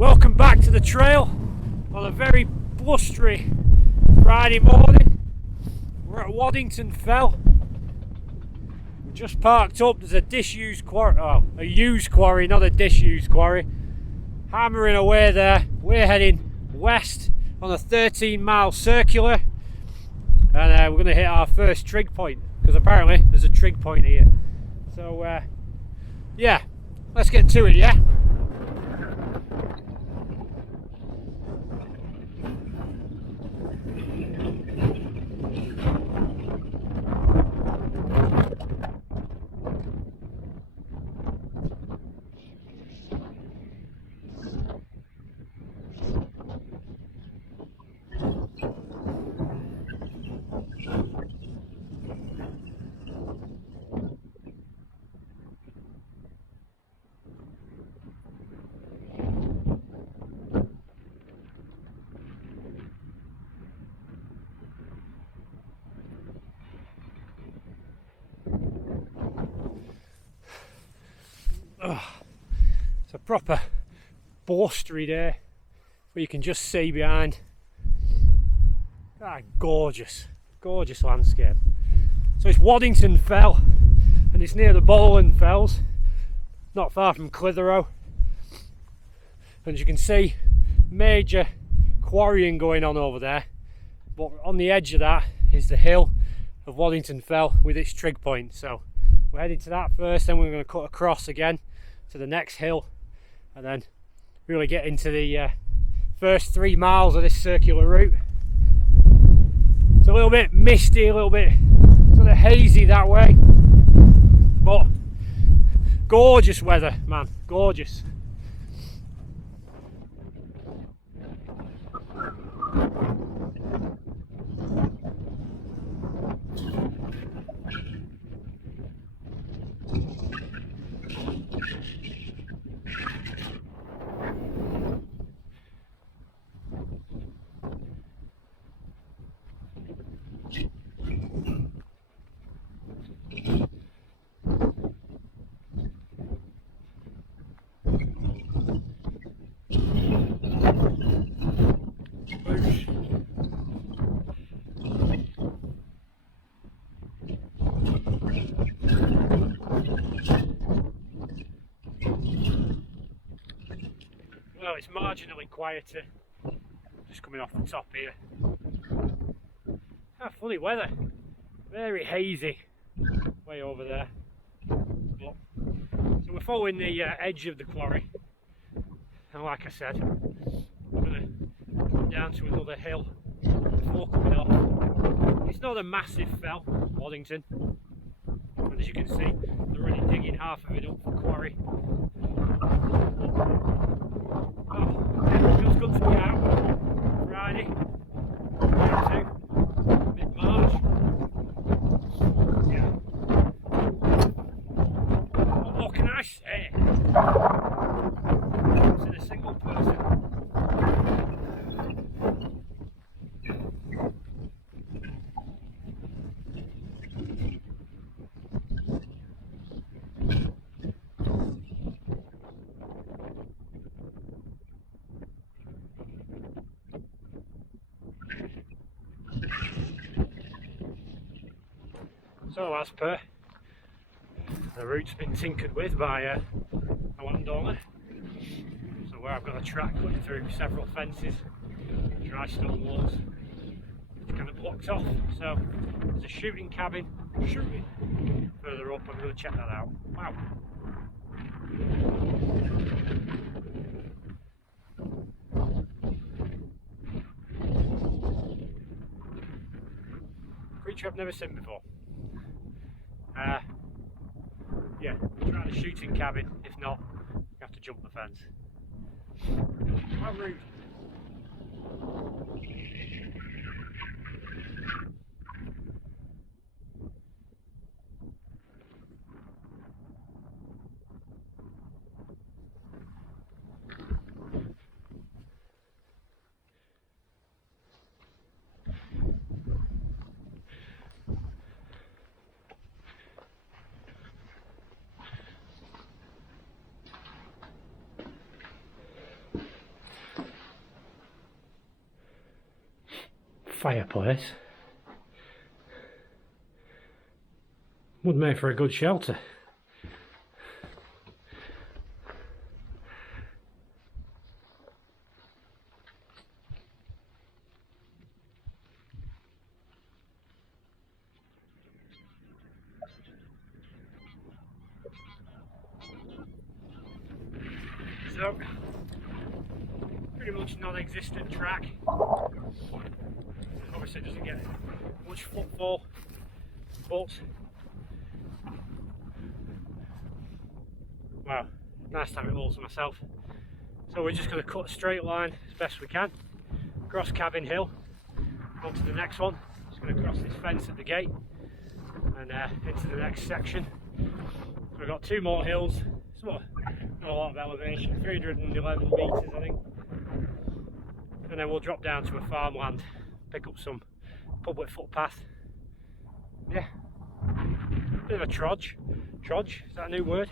Welcome back to the trail on a very blustery Friday morning. We're at Waddington Fell. We just parked up. There's a disused quarry, a used quarry, not a disused quarry. Hammering away there. We're heading west on a 13-mile circular, and we're going to hit our first trig point, because apparently there's a trig point here. So yeah, let's get to it, yeah? It's a proper blustery day where you can just see behind. Gorgeous, gorgeous landscape. So it's Waddington Fell, and it's near the Bowland Fells, not far from Clitheroe. And as you can see, major quarrying going on over there, but on the edge of that is the hill of Waddington Fell with its trig point. So we're heading to that first, then we're going to cut across again to the next hill, and then really get into the first 3 miles of this circular route. It's a little bit misty, a little bit sort of hazy that way, but gorgeous weather, man, gorgeous. Well, it's marginally quieter, just coming off the top here. Funny weather, very hazy way over there. But, so we're following the edge of the quarry, and like I said, we're going to come down to another hill before coming off. It's not a massive fell, Waddington, and as you can see, they're already digging half of it up for quarry. It feels good to be out Friday, mid-March. Yeah. Well, what can I say? It's in a single person. So as per, the route's been tinkered with by a landowner. So where I've got a track going through several fences, dry stone walls, it's kind of blocked off. So there's a shooting cabin, further up. I'm going to check that out. Wow. Creature I've never seen before. Yeah, try the shooting cabin. If not, you have to jump the fence. How rude. fireplace. Would make for a good shelter. So, pretty much non-existent track. Obviously doesn't get much footfall, but wow, nice to have it all to myself. So we're just going to cut a straight line as best we can, across Cabin Hill, onto the next one. Just going to cross this fence at the gate and into the next section. So we've got 2 more hills, so not a lot of elevation, 311 metres I think. And then we'll drop down to a farmland, pick up some public footpath. Yeah, bit of a trudge, is that a new word?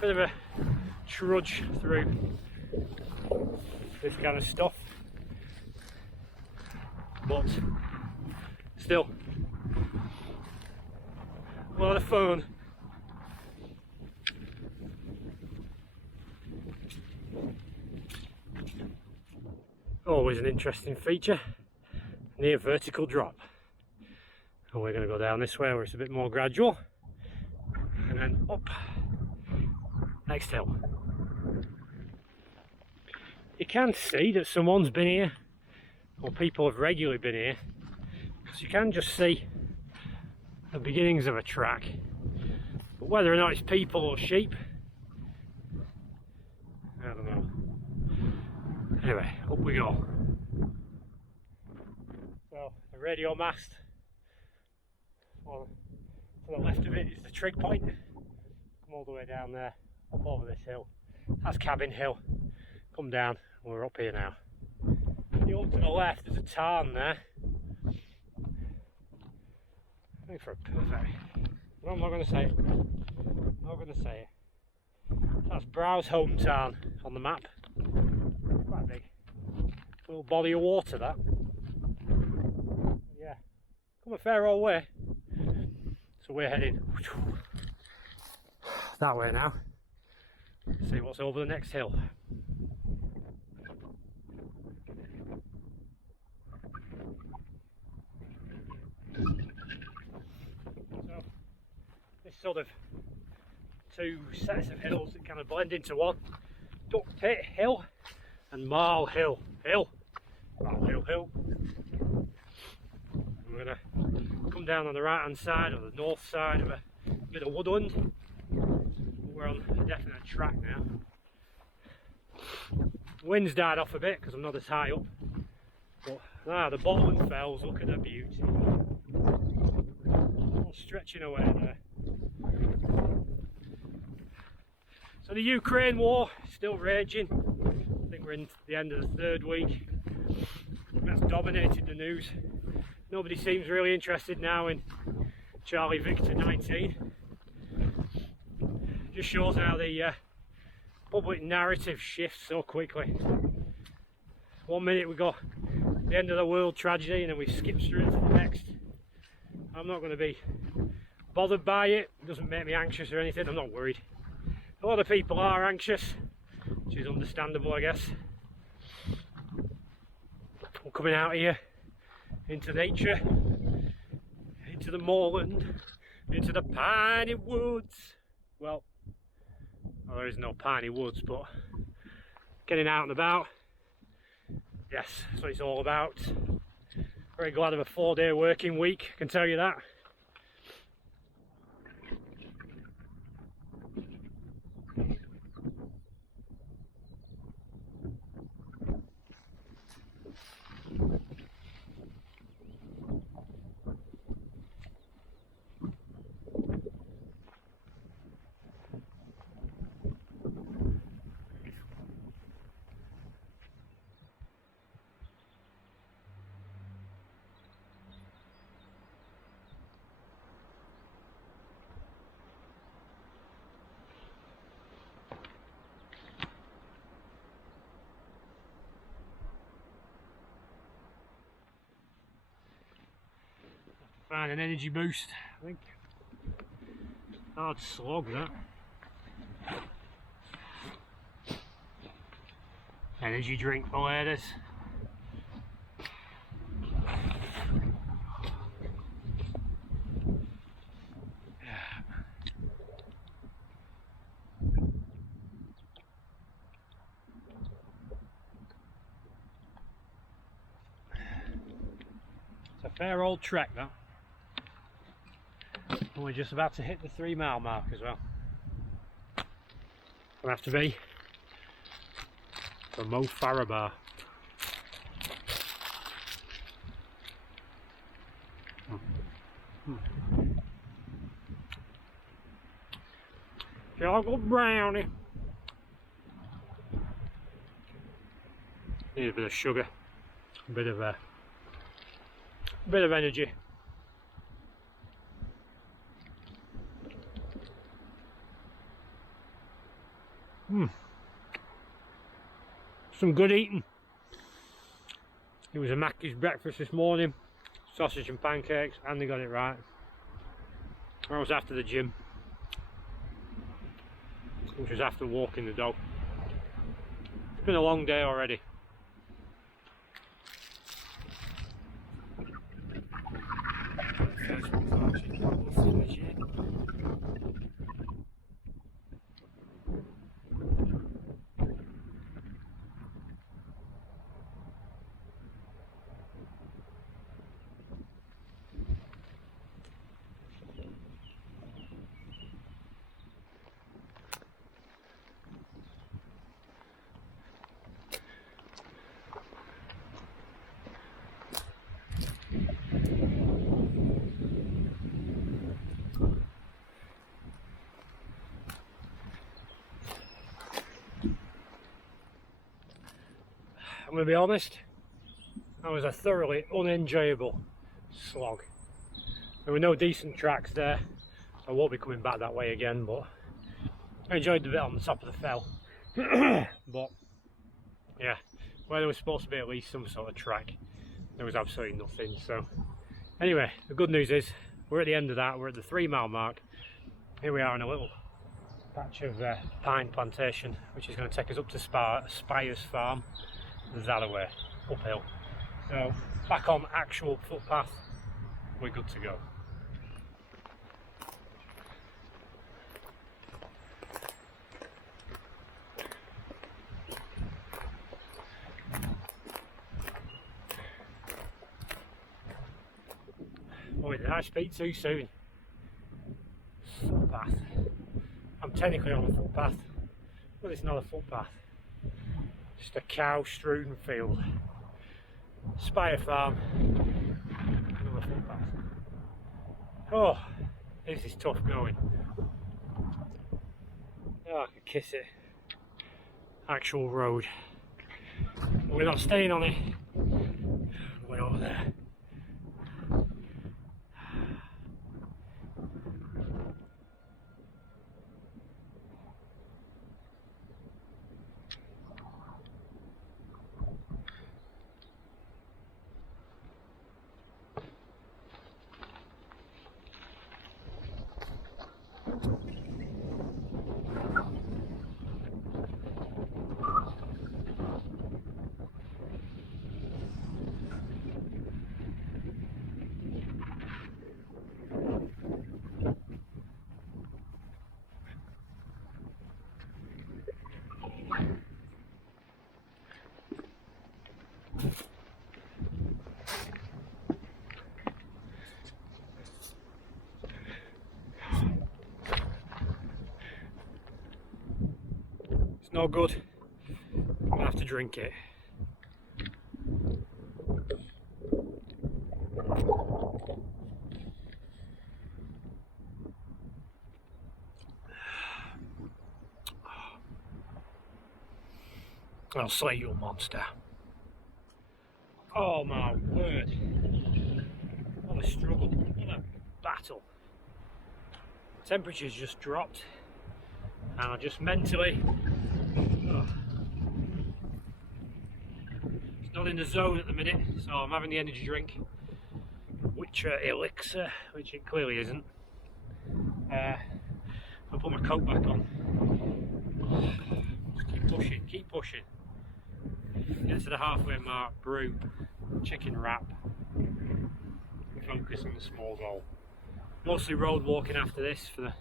Bit of a trudge through this kind of stuff, but still a lot of fun. Always an interesting feature, near vertical drop. And we're going to go down this way where it's a bit more gradual, and then up next hill. You can see that someone's been here, or people have regularly been here, because you can just see the beginnings of a track. But whether or not it's people or sheep, I don't know. Anyway, up we go. So the radio mast, well, to the left of it is the trig point. Come all the way down there, up over this hill. That's Cabin Hill. Come down, we're up here now. If you look to the left, there's a tarn there. I think for a perfect. No, I'm not going to say it. I'm not going to say it. That's Brow's home tarn on the map. Quite big. Little body of water, that. Yeah. Come a fair old way. So we're heading that way now. See what's over the next hill. So this sort of 2 sets of hills that kind of blend into one. Duck Pit Hill and Marl Hill. Marl Hill. And we're going to come down on the right hand side, or the north side of a bit of woodland. We're on a definite track now. The wind's died off a bit because I'm not as high up. But the Waddington Fells, look at the beauty. All stretching away there. So the Ukraine war is still raging. I think we're in the end of the 3rd week. That's dominated the news. Nobody seems really interested now in Charlie Victor 19. Just shows how the public narrative shifts so quickly. One minute we got the end of the world tragedy, and then we skip straight to the next. I'm not going to be bothered by it. It doesn't make me anxious or anything. I'm not worried. A lot of people are anxious, which is understandable, I guess. We're coming out here into nature, into the moorland, into the piney woods. Well, there is no piney woods, but getting out and about. Yes, that's what it's all about. Very glad of a 4-day working week, I can tell you that. Find an energy boost, I think. Hard slog that. Energy drink for ladies. It's a fair old trek that. And we're just about to hit the 3 mile mark as well. Gonna have to be for Mo Farah bar. Chocolate brownie. Need a bit of sugar, a bit of energy. Some good eating. It was a Mackey's breakfast this morning, sausage and pancakes, and they got it right. I was after the gym, which was after walking the dog. It's been a long day already. I'm going to be honest, that was a thoroughly unenjoyable slog. There were no decent tracks there. I won't be coming back that way again, but I enjoyed the bit on the top of the fell. But yeah, where there was supposed to be at least some sort of track, there was absolutely nothing. So anyway, the good news is we're at the end of that. We're at the 3 mile mark. Here we are in a little patch of pine plantation, which is going to take us up to Spires Farm. That away, uphill. So back on actual footpath, we're good to go. Oh, did I speak too soon? Footpath. I'm technically on a footpath, but it's not a footpath. Just a cow-strewn field. Spire Farm. Another footpath. Oh, this is tough going. Oh, I could kiss it. Actual road. We're not staying on it. We're over there. It's no good. I'm gonna have to drink it. I'll slay you, monster. Oh my word. What a struggle. What a battle. Temperature's just dropped. And I just mentally... It's not in the zone at the minute, so I'm having the energy drink. picture elixir, which it clearly isn't. I'll put my coat back on. Just keep pushing. Get to the halfway mark, brew, chicken wrap. Focus on the small goal. Mostly road walking after this for the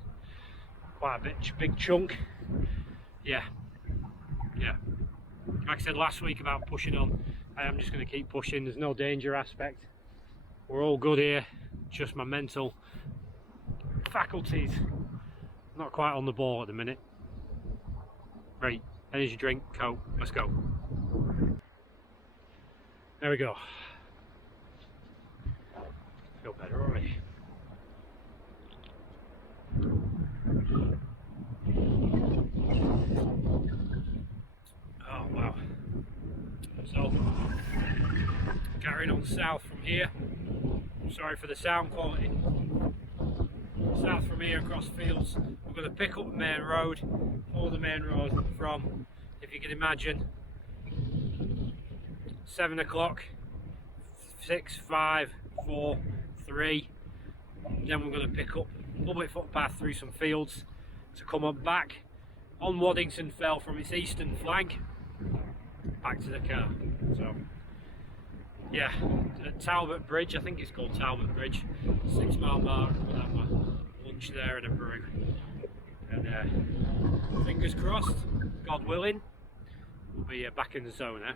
quite a big chunk. Yeah. Like I said last week about pushing on, I am just going to keep pushing. There's no danger aspect. We're all good here. Just my mental faculties not quite on the ball at the minute. Right, energy drink, coat, let's go. There we go. Feel better already. Oh wow. So, carrying on south from here. Sorry for the sound quality. South from here across fields. We're going to pick up the main road. Follow the main road from, if you can imagine, 7 o'clock, 6, 5, 4, 3. Then we're going to pick up public footpath through some fields to come up back on Waddington Fell from its eastern flank back to the car. So yeah, at Talbot Bridge, I think it's called Talbot Bridge, 6 mile mark. We'll have my lunch there and a brew, and fingers crossed, God willing, we'll be back in the zone now.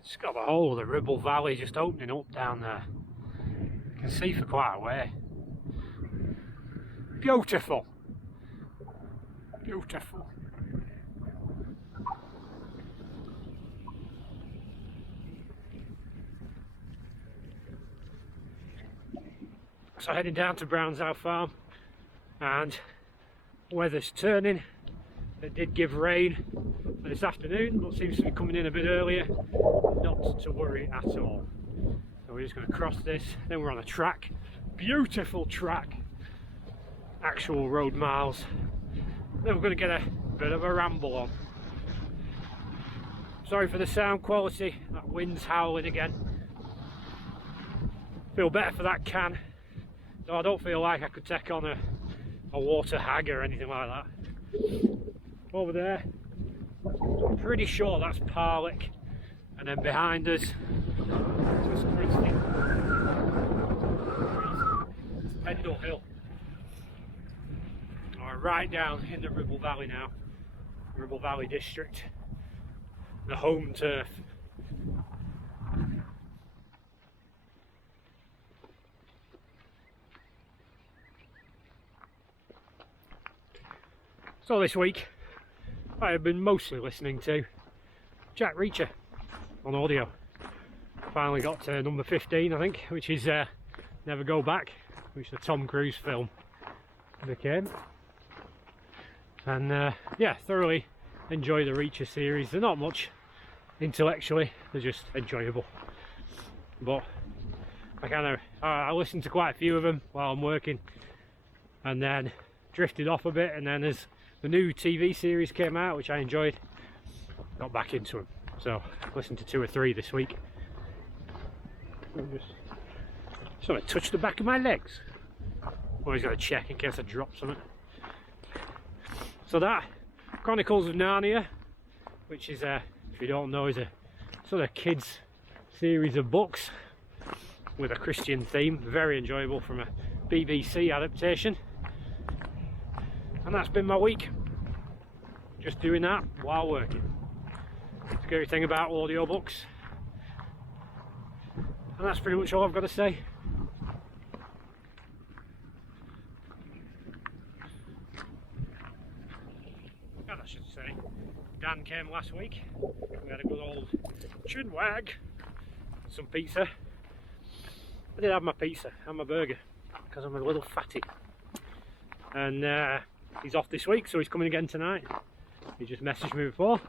It's got the whole of the Ribble Valley just opening up down there. You can see for quite a way. Beautiful. Beautiful. So heading down to Brownshow Farm, and weather's turning. It did give rain this afternoon, but seems to be coming in a bit earlier. Not to worry at all. So we're just going to cross this, then we're on a track. Beautiful track. Actual road miles. Then we're going to get a bit of a ramble on. Sorry for the sound quality, that wind's howling again. Feel better for that can. No, I don't feel like I could take on a water hag or anything like that. Over there, I'm pretty sure that's Parlick, and then behind us, just Pendle Hill. Right down in the Ribble Valley now, Ribble Valley District, the home turf. So this week I have been mostly listening to Jack Reacher on audio. Finally got to number 15, I think, which is Never Go Back, which the Tom Cruise film became. And yeah, thoroughly enjoy the Reacher series. They're not much intellectually, they're just enjoyable. But I listened to quite a few of them while I'm working, and then drifted off a bit, and then as the new TV series came out, which I enjoyed, got back into them. So listened to 2 or 3 this week. So I touched the back of my legs. Always got to check in case I drop something. So that Chronicles of Narnia, which is if you don't know, is a sort of kids series of books with a Christian theme, very enjoyable, from a BBC adaptation. And that's been my week, just doing that while working. Scary thing about audiobooks. And that's pretty much all I've got to say. And I should say, Dan came last week. We had a good old chin wag, some pizza. I did have my pizza and my burger because I'm a little fatty. And he's off this week, so he's coming again tonight. He just messaged me before,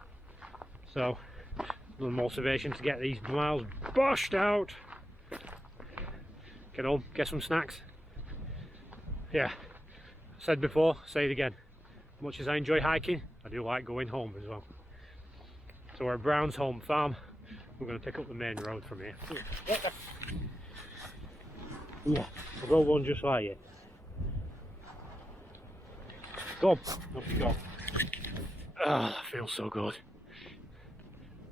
so a little motivation to get these miles bashed out. Get home, get some snacks. Yeah, said before, say it again. much as I enjoy hiking, I do like going home as well. So we're at Brown's home farm. We're going to pick up the main road from here. Yeah, we'll go one just like it. Go on, off you go. Ah, that feels so good.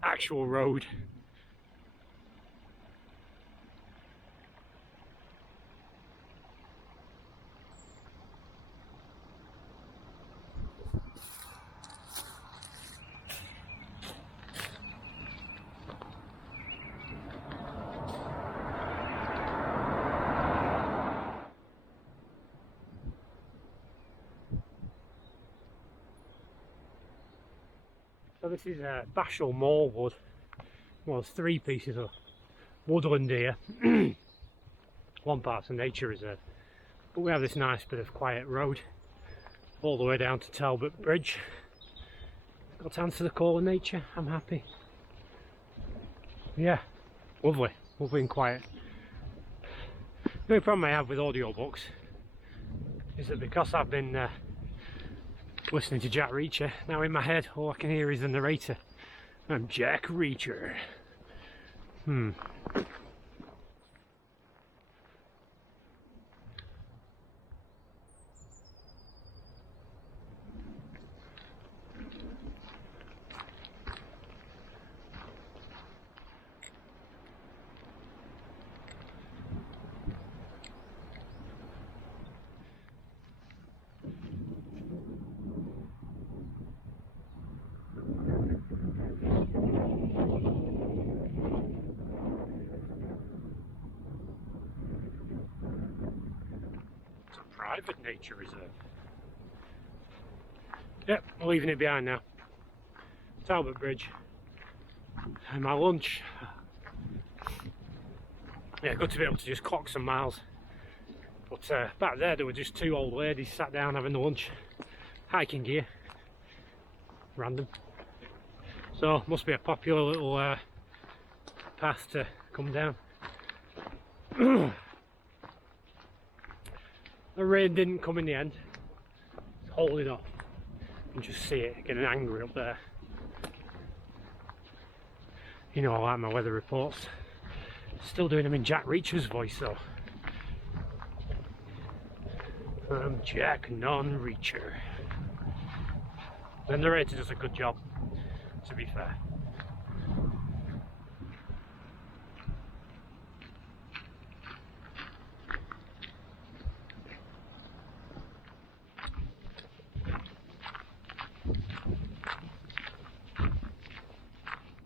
Actual road. So this is Bashall Moorwood. Well, there's 3 pieces of woodland here. One part's a nature reserve. But we have this nice bit of quiet road all the way down to Talbot Bridge. Got to answer the call of nature, I'm happy. Yeah, lovely and quiet. The only problem I have with audiobooks is that because I've been listening to Jack Reacher, now in my head all I can hear is the narrator. I'm Jack Reacher. Private nature reserve. Yep, I'm leaving it behind now. Talbot Bridge. And my lunch. Yeah, good to be able to just clock some miles. But back there were just 2 old ladies sat down having the lunch. Hiking gear. Random. So, must be a popular little path to come down. The rain didn't come in the end. It's holding off. You can just see it getting angry up there. You know I like my weather reports. Still doing them in Jack Reacher's voice though. I'm Jack Non-Reacher. The narrator does a good job, to be fair.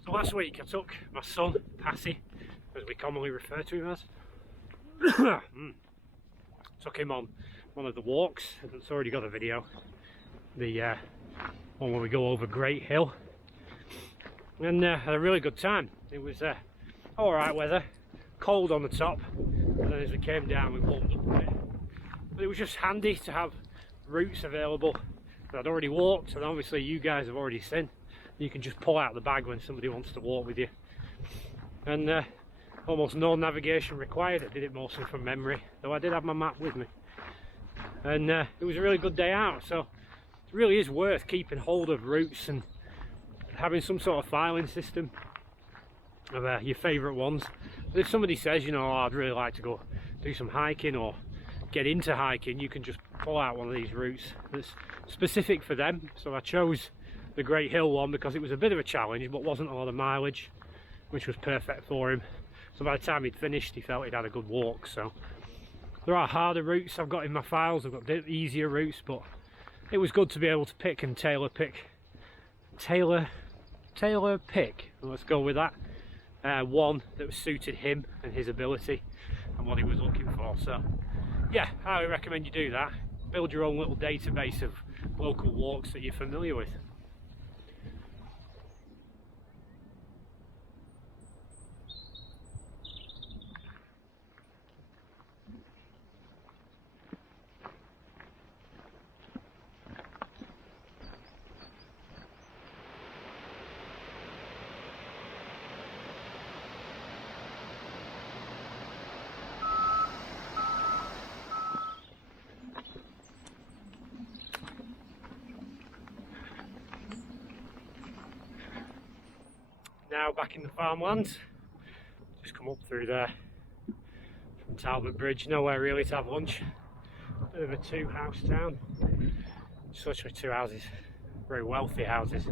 Last week I took my son, Passy, as we commonly refer to him as. Took him on one of the walks, it's already got a video. The one where we go over Great Hill. And had a really good time. It was alright weather, cold on the top, and then as we came down we warmed up a bit. But it was just handy to have routes available that I'd already walked, and obviously you guys have already seen. You can just pull out the bag when somebody wants to walk with you, and almost no navigation required. I did it mostly from memory, though I did have my map with me, and it was a really good day out. So it really is worth keeping hold of routes and having some sort of filing system of your favourite ones. But if somebody says, you know, oh, I'd really like to go do some hiking or get into hiking, you can just pull out one of these routes that's specific for them. So I chose the Great Hill one because it was a bit of a challenge but wasn't a lot of mileage, which was perfect for him. So by the time he'd finished he felt he'd had a good walk. So there are harder routes I've got in my files, I've got easier routes, but it was good to be able to pick and tailor pick, let's go with that, one that suited him and his ability and what he was looking for. So yeah, I would recommend you do that. Build your own little database of local walks that you're familiar with. back in the farmlands. Just come up through there from Talbot Bridge, nowhere really to have lunch. Bit of a two-house town. Just literally two houses, very wealthy houses.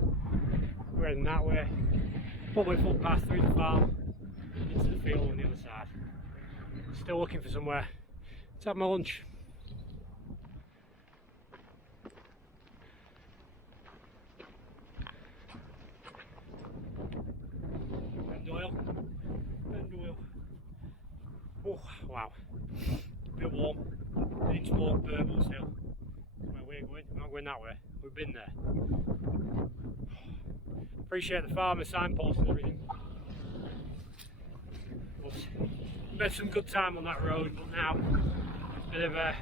We're heading that way. Public footpath through the farm into the field on the other side. Still looking for somewhere to have my lunch. Oh wow, a bit warm. Need to walk Burbles Hill. That's where we're going. We're not going that way. We've been there. Appreciate the farmer signposts and everything. But we had some good time on that road, but now it's a bit of a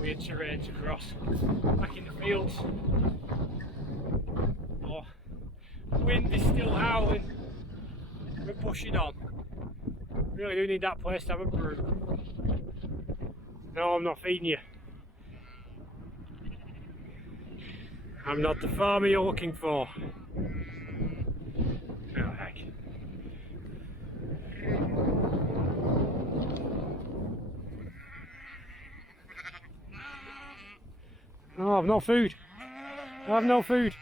weird terrain to cross. Back in the fields. Oh, the wind is still howling. We're pushing on. Really do need that place to have a brew. No, I'm not feeding you. I'm not the farmer you're looking for. Oh heck. Oh, I've no food. I have no food.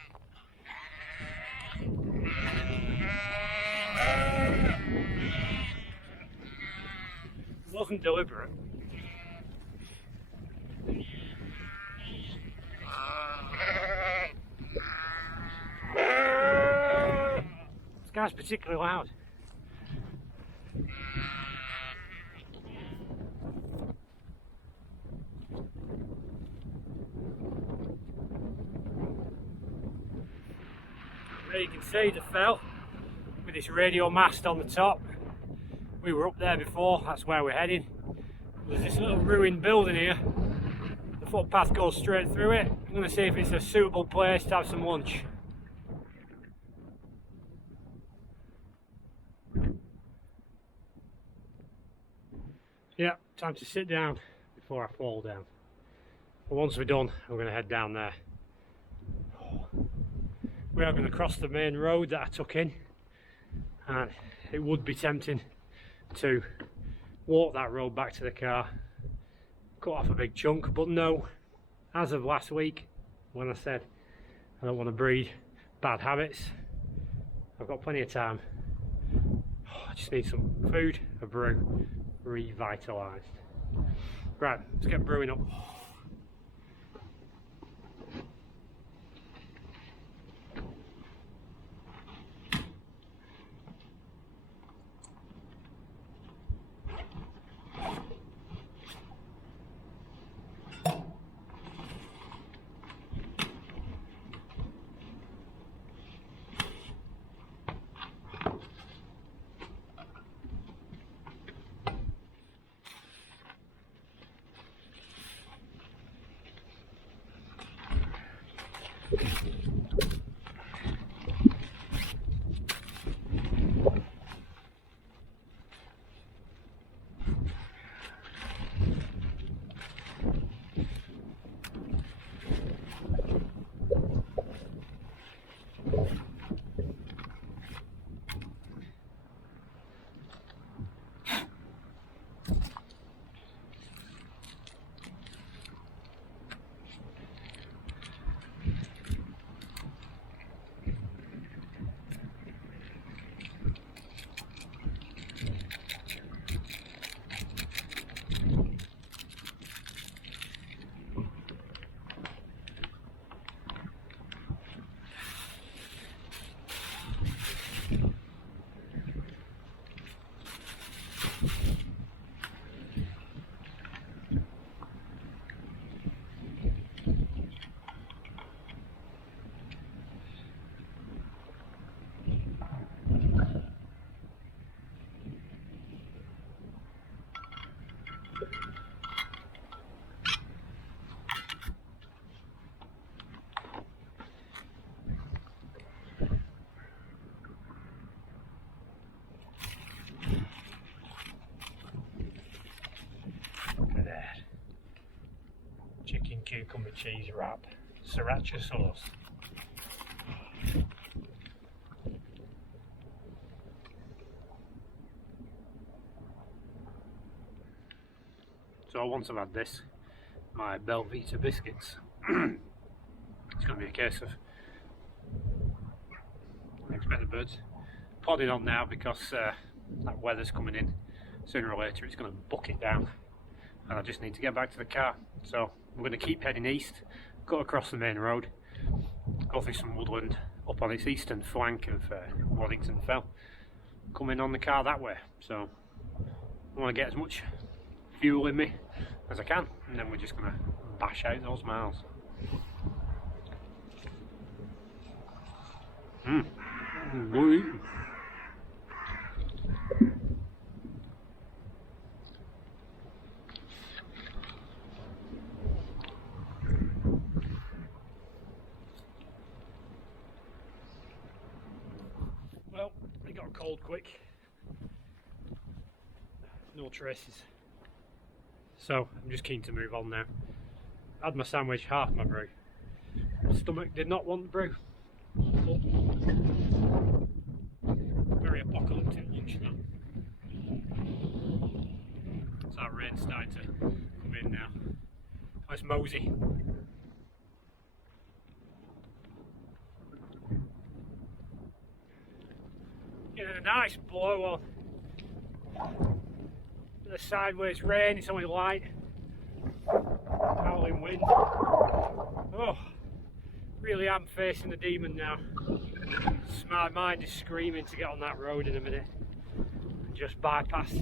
It wasn't deliberate. This guy's particularly loud. There you can see the fell with this radio mast on the top. We were up there before, that's where we're heading. There's this little ruined building here. The footpath goes straight through it. I'm going to see if it's a suitable place to have some lunch. Yeah, time to sit down before I fall down. But once we're done, we're going to head down there. We are going to cross the main road that I took in, and it would be tempting to walk that road back to the car, cut off a big chunk, but no, as of last week when I said I don't want to breed bad habits, I've got plenty of time. I just need some food, a brew, revitalised. Right, let's get brewing up. Chicken cucumber cheese wrap, sriracha sauce. So once I've had this, my Belvita biscuits, it's going to be a case of, I expect the birds podding on now because that weather's coming in. Sooner or later it's going to buck it down, and I just need to get back to the car. So I'm going to keep heading east, go across the main road, go through some woodland up on its eastern flank of Waddington Fell, come in on the car that way. So I want to get as much fuel in me as I can, and then we're just going to bash out those miles. Good eating. Well, it got cold quick. No traces. So I'm just keen to move on now. Had my sandwich, half my brew. My stomach did not want the brew. But very apocalyptic lunch that. So that rain's starting to come in now. Oh, it's mosey. Getting a nice blow on. The sideways rain, it's only light. Howling wind. Oh, really am facing the demon now. My mind is screaming to get on that road in a minute and just bypass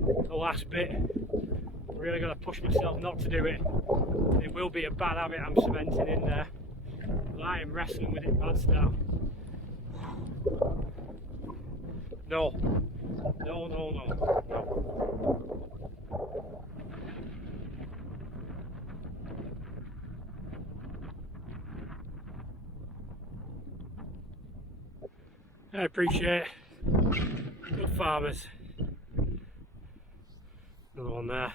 the last bit. I'm really going to push myself not to do it. It will be a bad habit I'm cementing in there, but I am wrestling with it bad style. No. No, no, no, no. I appreciate good farmers. Another one there.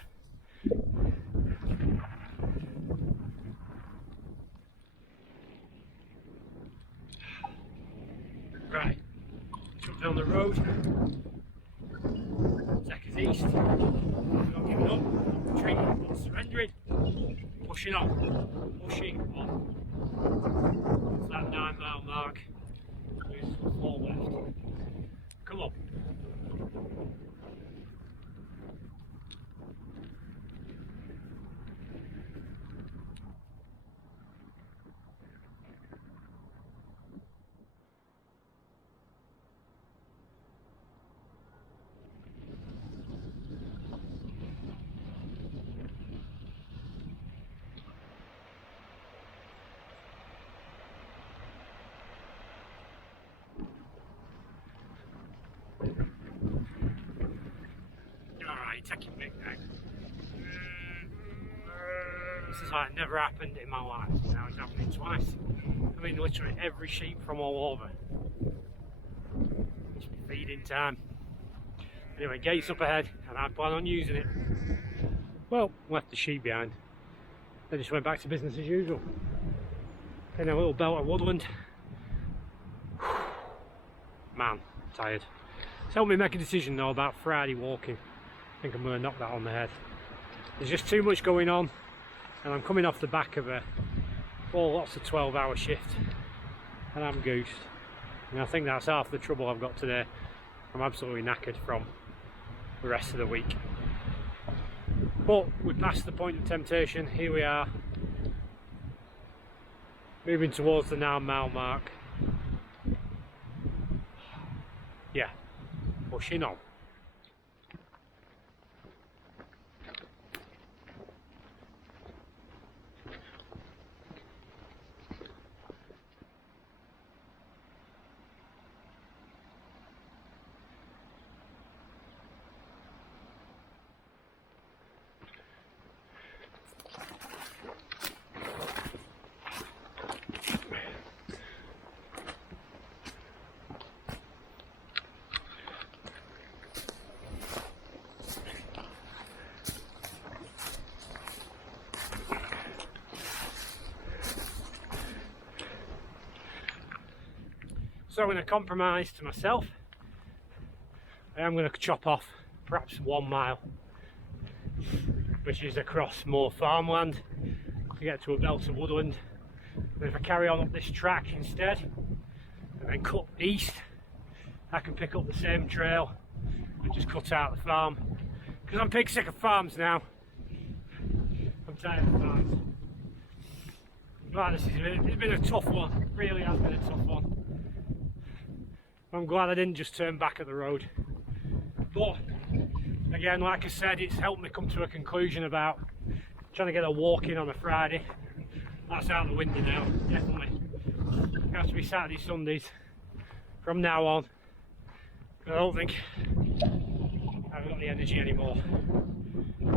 Right, jump down the road. Take us east. Not giving up. Retreating, not surrendering. Pushing on. Pushing on. It's that 9 mile mark. There's 4 left. Come on. Take your pick now. This is like never happened in my life. Now it's happening twice. I mean, literally every sheep from all over. It's feeding time. Anyway, gates up ahead, and I plan on using it. Well, left the sheep behind. Then just went back to business as usual. In a little belt of woodland. Man, tired. It's helped me make a decision though about Friday walking. I think I'm going to knock that on the head. There's just too much going on, and I'm coming off the back of lots of 12-hour shift, and I'm goosed. And I think that's half the trouble I've got today. I'm absolutely knackered from the rest of the week. But we're past the point of temptation. Here we are, moving towards the 9 mile mark. Yeah, pushing on. So in a compromise to myself, I am going to chop off perhaps 1 mile. which is across more farmland to get to a belt of woodland. And if I carry on up this track instead and then cut east, I can pick up the same trail and just cut out the farm, because I'm pig sick of farms now. I'm tired of farms. Right, it's been a tough one, it really has been a tough one. I'm glad I didn't just turn back at the road. But again, like I said, it's helped me come to a conclusion about trying to get a walk in on a Friday. That's out the window now, definitely. It has to be Saturday, Sundays from now on. I don't think I've got the energy anymore,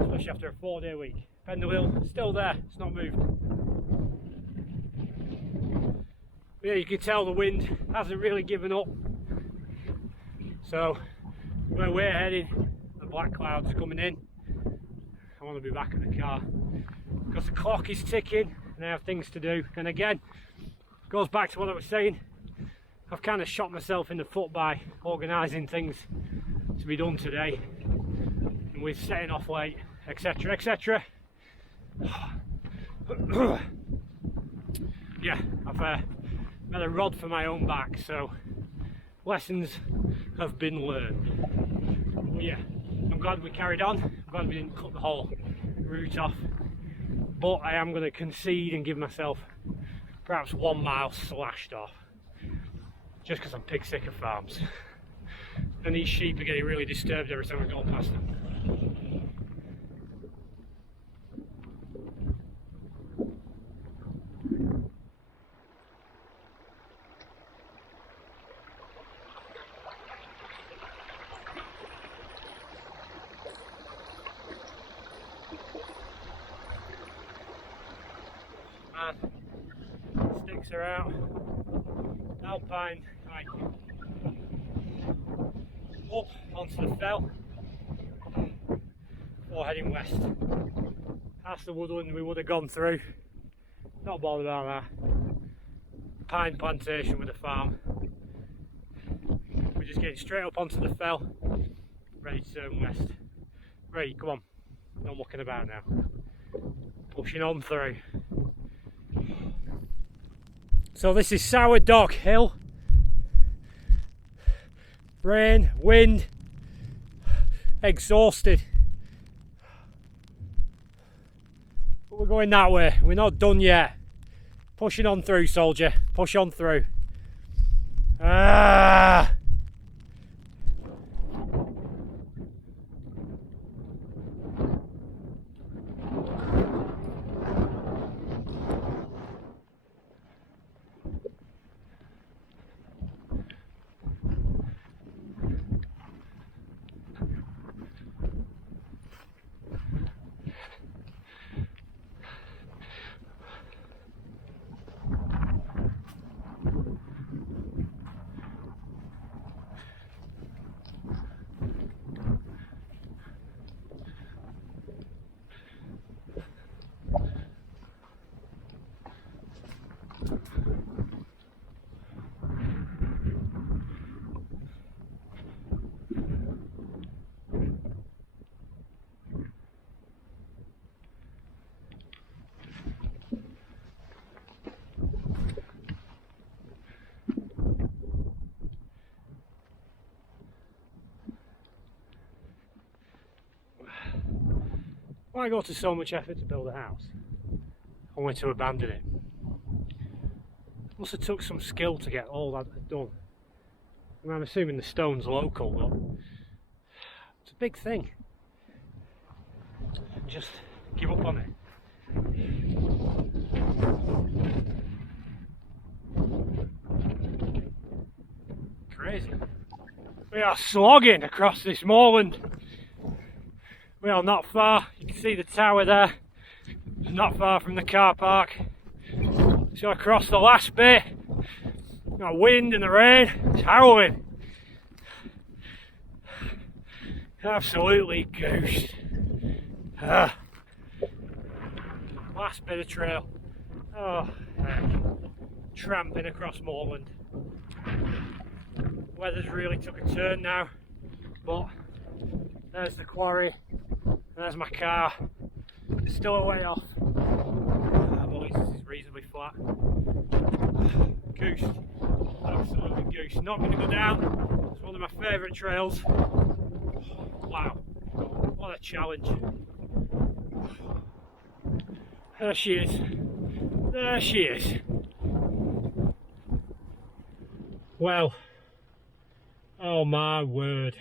especially after a 4-day week. Pendle Hill, still there, it's not moved. But yeah, you can tell the wind hasn't really given up. So where we're heading, the black clouds are coming in. I want to be back at the car because the clock is ticking and I have things to do. And again, it goes back to what I was saying. I've kind of shot myself in the foot by organising things to be done today, and with setting off late, etc, etc. Yeah, I've made a rod for my own back, so lessons have been learned. But yeah, I'm glad we carried on. I'm glad we didn't cut the whole route off, but I am going to concede and give myself perhaps 1 mile slashed off, just because I'm pig sick of farms. And these sheep are getting really disturbed every time I go past them. Man, sticks are out. Alpine hiking. Up onto the fell before heading west. That's the woodland we would have gone through. Not bothered about that. Pine plantation with a farm. We're just getting straight up onto the fell, ready to turn west. Ready, come on. Not mucking about now. Pushing on through. So this is Sour Dock Hill. Rain, wind, exhausted. But we're going that way, we're not done yet. Pushing on through, soldier, push on through. Ah! Why go to so much effort to build a house, only to abandon it? Must have took some skill to get all that done. I mean, I'm assuming the stone's local, but it's a big thing. Just give up on it. Crazy. We are slogging across this moorland. We are not far. You can see the tower there. It's not far from the car park. So across the last bit, the wind and the rain, it's harrowing. Absolutely goosed. Last bit of trail. Oh, heck. Tramping across moorland. Weather's really took a turn now, but there's the quarry, there's my car, Still a way off, but at least this is reasonably flat. Goose, absolutely goose. Not going to go down. It's one of my favourite trails. Wow, what a challenge. There she is. There she is. Well, oh my word.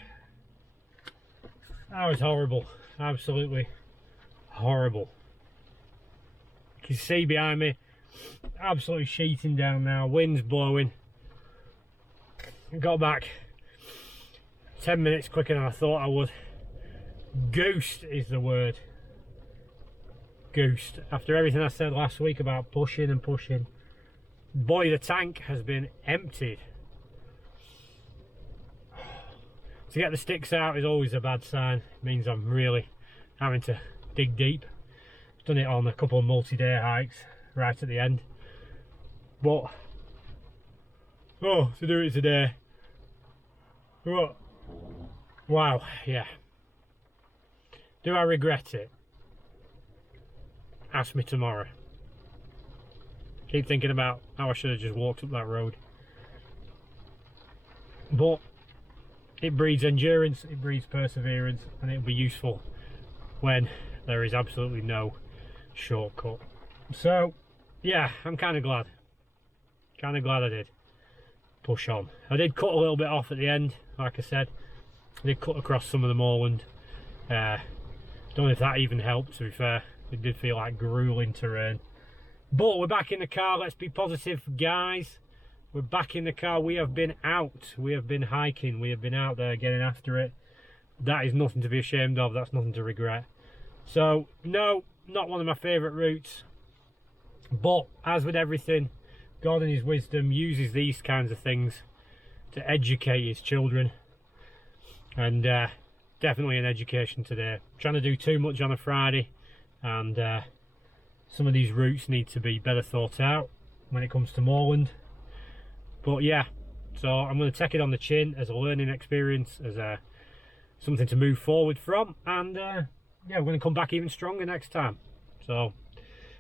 That was horrible. Absolutely horrible. You can see behind me, absolutely sheeting down now. Wind's blowing. I got back 10 minutes quicker than I thought I would. Goosed is the word. Goosed. After everything I said last week about pushing and pushing, boy, the tank has been emptied. To get the sticks out is always a bad sign. It means I'm really having to dig deep. I've done it on a couple of multi-day hikes right at the end. But, oh, to do it today. Oh, wow, yeah. Do I regret it? Ask me tomorrow. Keep thinking about how I should have just walked up that road. But it breeds endurance, it breeds perseverance, and it'll be useful when there is absolutely no shortcut. So, yeah, I'm kind of glad. Kind of glad I did push on. I did cut a little bit off at the end, like I said. I did cut across some of the moorland. Don't know if that even helped, to be fair. It did feel like gruelling terrain. But we're back in the car. Let's be positive, guys. We're back in the car. We have been out. We have been hiking. We have been out there getting after it. That is nothing to be ashamed of. That's nothing to regret. So, no, not one of my favourite routes. But, as with everything, God in his wisdom uses these kinds of things to educate his children. And definitely an education today. Trying to do too much on a Friday. And some of these routes need to be better thought out when it comes to moorland. But yeah, so I'm going to take it on the chin as a learning experience, as something to move forward from, and yeah, we're going to come back even stronger next time. So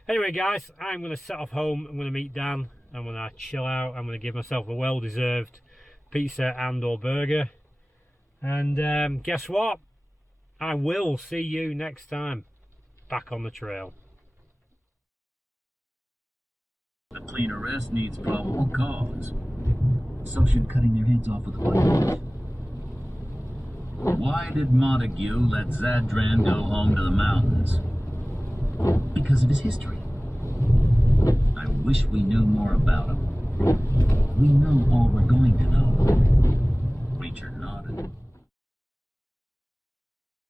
anyway, guys, I'm going to set off home. I'm going to meet Dan. I'm going to chill out. I'm going to give myself a well-deserved pizza and or burger. And guess what? I will see you next time back on the trail. A clean arrest needs probable cause. So should cutting their heads off with a button. Why did Montague let Zadran go home to the mountains? Because of his history. I wish we knew more about him. We know all we're going to know. Reacher nodded.